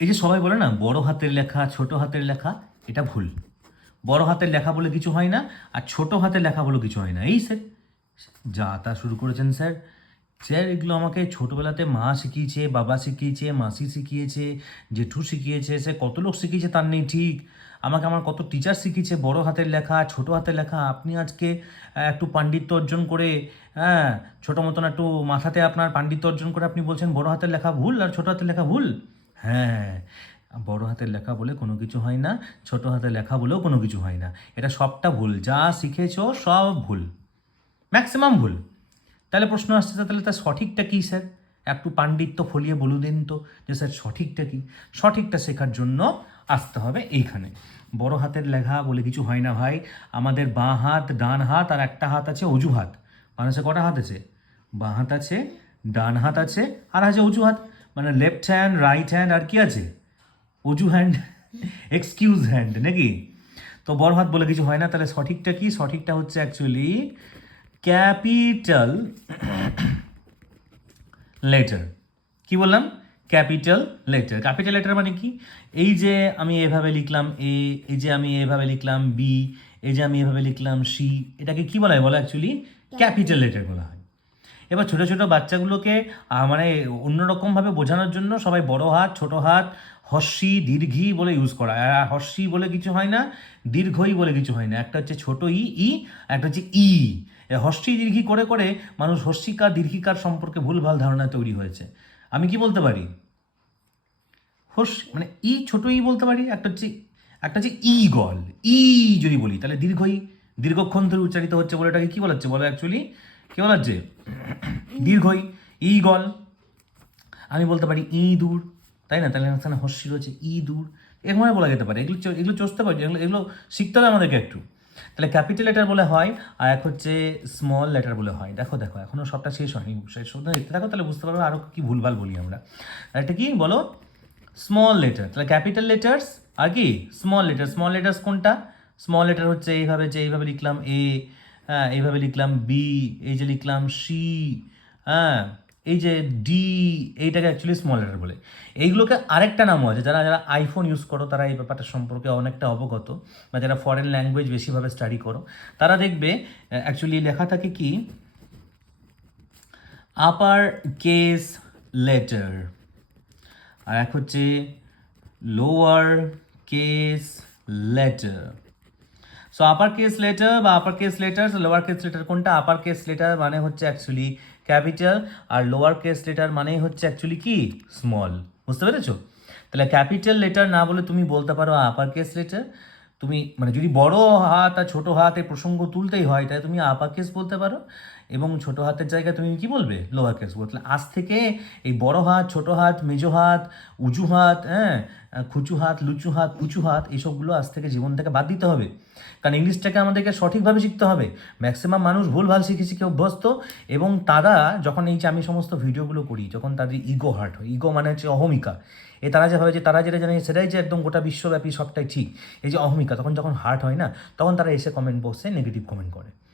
এই যে সবাই বলে না, বড় হাতের লেখা, ছোট হাতের লেখা, এটা ভুল। বড় হাতের লেখা বলে কিছু হয় না, আর ছোট হাতের লেখা বলে কিছু হয় না। এই স্যার যা তা শুরু করেছেন স্যার স্যার এগুলো আমাকে ছোটোবেলাতে মা শিখিয়েছে, বাবা শিখিয়েছে, মাসি শিখিয়েছে, জেঠু শিখিয়েছে সে কত লোক শিখিয়েছে তার নেই ঠিক। আমাকে আমার কত টিচার শিখিয়েছে, বড় হাতের লেখা, ছোট হাতের লেখা। আপনি আজকে একটু পাণ্ডিত্য অর্জন করে হ্যাঁ ছোটো মতন একটু মাথাতে আপনার পাণ্ডিত্য অর্জন করে আপনি বলছেন বড় হাতের লেখা ভুল আর ছোট হাতের লেখা ভুল। হ্যাঁ বড় হাতের লেখা বলে কোনো কিছু হয় না, ছোট হাতের লেখা বলেও কোনো কিছু হয় না। এটা সবটা ভুল। যা শিখেছো সব ভুল। ম্যাক্সিমাম ভুল। তাহলে প্রশ্ন আসছে তাহলে তার সঠিকটা কী স্যার? একটু পাণ্ডিত্য ফলিয়ে বলু দিন তো যে, স্যার, সঠিকটা কী? সঠিকটা শেখার জন্য আসতে হবে এইখানে। বড় হাতের লেখা বলে কিছু হয় না ভাই। আমাদের বাঁ হাত, ডান হাত আর একটা হাত আছে অজু হাত মানুষের কটা হাত আছে? বাঁ হাত আছে, ডান হাত আছে, আর আছে অজু হাত মানে লেফট হ্যান্ড রাইট হ্যান্ড আর কি আছে? অজু হ্যান্ড এক্সকিউজ হ্যান্ড নাকি? তো বড় হাত বলে কিছু হয় না, তাহলে সঠিকটা কি? সঠিকটা হচ্ছে অ্যাকচুয়ালি ক্যাপিটাল লেটার কি বললাম? ক্যাপিটাল লেটার ক্যাপিটাল লেটার মানে কি? এই যে আমি এভাবে লিখলাম এ এই যে আমি এভাবে লিখলাম বি এই যে আমি এভাবে লিখলাম সি এটাকে কি বলা হয়? বলো অ্যাকচুয়ালি ক্যাপিটাল লেটার বলা হয়। এবার ছোটো ছোটো বাচ্চাগুলোকে মানে অন্যরকমভাবে বোঝানোর জন্য সবাই বড় হাত, ছোট হাত হর্ষি দীর্ঘি বলে ইউজ করা। আর হর্ষি বলে কিছু হয় না, দীর্ঘই বলে কিছু হয় না। একটা হচ্ছে ছোট ই ই, একটা হচ্ছে ই। হর্ষি দীর্ঘি করে করে মানুষ হর্ষিকার দীর্ঘিকার সম্পর্কে ভুলভাল ধারণা তৈরি হয়েছে। আমি কি বলতে পারি? হর্ষ মানে ই, ছোট ই বলতে পারি? একটা হচ্ছে একটা হচ্ছে ই গল। ই যদি বলি, তাহলে দীর্ঘই, দীর্ঘক্ষণ ধরে উচ্চারিত হচ্ছে বলে এটাকে কী বলা হচ্ছে? বলো অ্যাকচুয়ালি কি বলা হচ্ছে দীর্ঘই ই গল আমি বলতে পারি ই দূর তাই না? তাহলে এখানে হর্ষি রয়েছে ই দূর এরকম বলা যেতে পারে। এগুলো এগুলো চষতে পারি, এগুলো এগুলো শিখতে হবে আমাদেরকে একটু। তাহলে ক্যাপিটাল লেটার বলে হয় আর এক হচ্ছে স্মল লেটার বলে হয়। দেখো দেখো এখনও সবটা শেষ হয়নি। শেষ দেখতে থাকো, তাহলে বুঝতে পারবে আরও কী ভুলভাল বলি আমরা। একটা কি বলো? Small letter. তাহলে ক্যাপিটাল লেটার্স আর কি? Small letter. স্মল লেটার্স কোনটা? স্মল লেটার হচ্ছে এইভাবে যে এইভাবে লিখলাম এ হ্যাঁ এইভাবে লিখলাম বি এই যে লিখলাম সি হ্যাঁ এই যে ডি এইটাকে অ্যাকচুয়ালি স্মল লেটার বলে। এইগুলোকে আরেকটা নামও আছে, যারা যারা আইফোন ইউজ করো, তারা এই ব্যাপারটা সম্পর্কে অনেকটা অবগত, বা যারা ফরেন ল্যাঙ্গুয়েজ বেশিভাবে স্টাডি করো, তারা দেখবে অ্যাকচুয়ালি লেখা থাকে কি আপার কেস লেটার আর এক হচ্ছে lower case letter so upper case letter বা upper case letter lower case letter কোনটা? আপার কেস লেটার মানে হচ্ছে অ্যাকচুয়ালি ক্যাপিটাল আর লোয়ার কেস লেটার মানেই হচ্ছে অ্যাকচুয়ালি কি? স্মল বুঝতে পেরেছ? তাহলে ক্যাপিটাল লেটার না বলে তুমি বলতে পারো আপার কেস লেটার তুমি মানে যদি বড় হাত আর ছোটো হাত প্রসঙ্গ তুলতেই হয় তাই তুমি আপার কেস বলতে পারো। এবং ছোট হাতের জায়গায় তুমি কি বলবে? লোয়ার কেস বলতে আজ থেকে এই বড় হাত, ছোট হাত, মেজো হাত, উঁচু হাত হ্যাঁ খুচু হাত, লুচু হাত, উঁচু হাত, এইসবগুলো আজ থেকে জীবন থেকে বাদ দিতে হবে। কারণ ইংলিশটাকে আমাদেরকে সঠিকভাবে শিখতে হবে। ম্যাক্সিমাম মানুষ ভুলভাল শিখে শিখে অভ্যস্ত। এবং তারা যখন এই যে আমি সমস্ত ভিডিওগুলো করি, যখন তাদের ইগো হার্ট হয় ইগো মানে হচ্ছে অহমিকা। এ তারা যে ভাবে যে, তারা যেটা জানে, সেটাই যে একদম গোটা বিশ্বব্যাপী সবটাই ঠিক। এই যে অহমিকা, তখন যখন হার্ট হয় না, তখন তারা এসে কমেন্ট বক্সে নেগেটিভ কমেন্ট করে।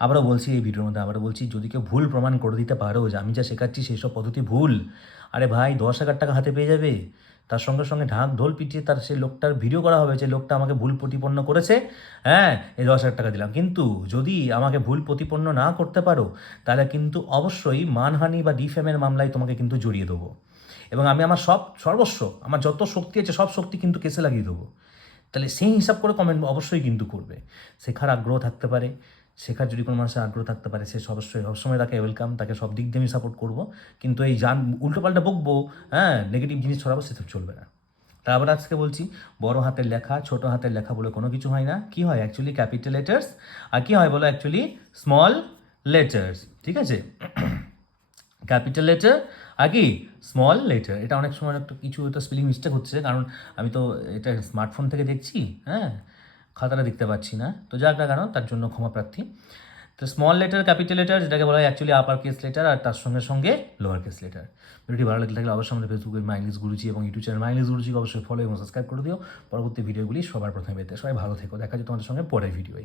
আবারও বলছি এই ভিডিওর মধ্যে, আবারও বলছি, যদি কেউ ভুল প্রমাণ করে দিতে পারো যে আমি যা শেখাচ্ছি সেই সব পদ্ধতি ভুল, আরে ভাই দশ হাজার টাকা হাতে পেয়ে যাবে। তার সঙ্গে সঙ্গে ঢাক ঢোল পিটিয়ে তার সেই লোকটার ভিডিও করা হবে, যে লোকটা আমাকে ভুল প্রতিপন্ন করেছে হ্যাঁ এই দশ হাজার টাকা দিলাম। কিন্তু যদি আমাকে ভুল প্রতিপন্ন না করতে পারো, তাহলে কিন্তু অবশ্যই মানহানি বা ডিফেমের মামলায় তোমাকে কিন্তু জড়িয়ে দেবো। এবং আমি আমার সব, সর্বস্ব, আমার যত শক্তি আছে, সব শক্তি কিন্তু কেসে লাগিয়ে দেবো। তাহলে সেই হিসাব করে কমেন্ট অবশ্যই কিন্তু করবে। শেখার আগ্রহ থাকতে পারে। শেখার যদি কোনো মানুষের আগ্রহ থাকতে পারে, সে অবশ্যই সবসময় তাকে ওয়েলকাম তাকে সব দিক দিয়ে আমি সাপোর্ট করব। কিন্তু এই জান উল্টোপাল্টা বকবো হ্যাঁ নেগেটিভ জিনিস ছড়াবো সেসব চলবে না। তারপর আজকে বলছি, বড় হাতের লেখা, ছোট হাতের লেখা বলে কোনো কিছু হয় না। কি হয়? অ্যাকচুয়ালি ক্যাপিটাল লেটার্স আর কি হয় বলো? অ্যাকচুয়ালি স্মল লেটার্স ঠিক আছে? ক্যাপিটাল লেটার আর কি? স্মল লেটার এটা অনেক সময় একটু কিছু হয়তো স্পেলিং মিস্টেক হচ্ছে, কারণ আমি তো এটা স্মার্টফোন থেকে দেখছি হ্যাঁ? খাতাটা দেখতে পাচ্ছি না। তো যাক না কেন, তার জন্য ক্ষমা প্রার্থী। তো স্মল লেটার ক্যাপিটাল লেটার যেটাকে বলা হয় অ্যাকচুয়ালি আপার কেস লেটার আর তার সঙ্গে সঙ্গে লোয়ার কেস লেটার ভিডিওটি ভালো লাগলে থাকলে অবশ্যই আমাদের ফেসবুকে মাইলিস গুরুজি এবং ইউটিউব চ্যানেল মাইলিস গুরুজিকে অবশ্যই ফলো এবং সাবস্ক্রাইব করে দিও। পরবর্তী ভিডিওগুলি সবার প্রথমে পেতে। সবাই ভালো থেকো। দেখা যায় তোমাদের সঙ্গে পরের ভিডিওয়